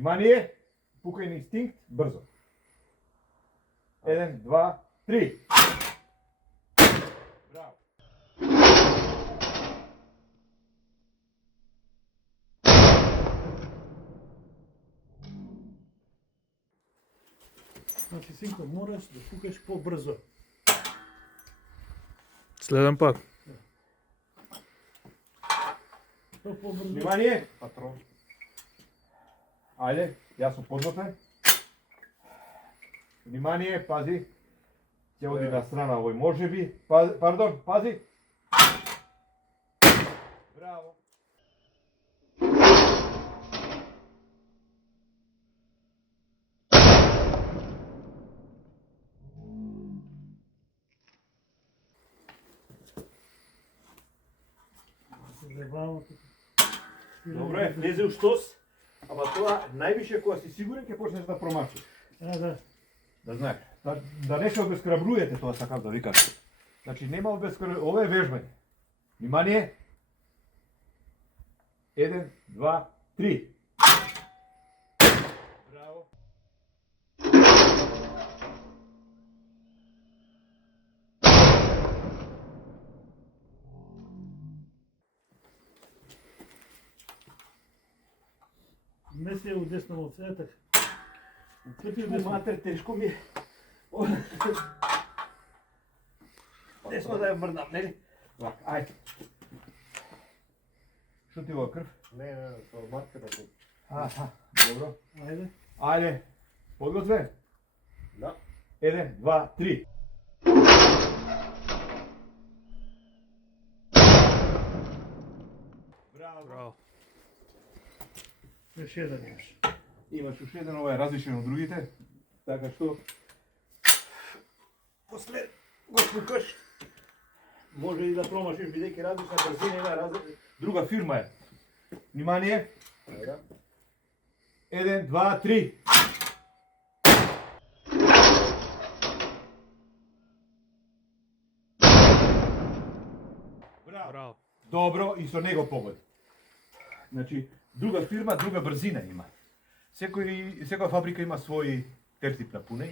Внимание, пукај инстинкт, брзо. 1, 2, 3. Браво. Значи, синко, мораш да пукаш побрзо. Следен пат. Што побрзо? Внимание, патрон. Ајде, јас сум подготвен. Внимание, пази. Ќе оди на страна овој можеби. Пардон, пази. Браво. Добре, влезе у штос. Ама тоа највише кога си сигурен ќе почнеш да промачиш. Да. Да знаеш, да не се обескрабруете, тоа сакам да ви кажам. Значи нема обескрабрујање, ова е вежбање. Внимание. 1, 2, 3. Браво. Не се удеснам од светак. Укрепи десно. Матер, тешко ми е. Десно да ја мрдам, нели? Вак, ајде. Што ти ова крв? Не, тоа маркера тук. Добро. Ајде. Ајде. Подготвен? Да. 1, 2, 3. Браво. Браво. Još jedan još. Имаш уште еден, ова е различен од другите. Така што после го пукаш, може и да промашиш бидејќи различна брзина има друга фирма е. Внимание. Ајде. 1, 2, 3. Браво. Браво. Добро, и со него погоди. Значи, друга фирма, друга брзина има. Секоја фабрика има свој тертип на пунење.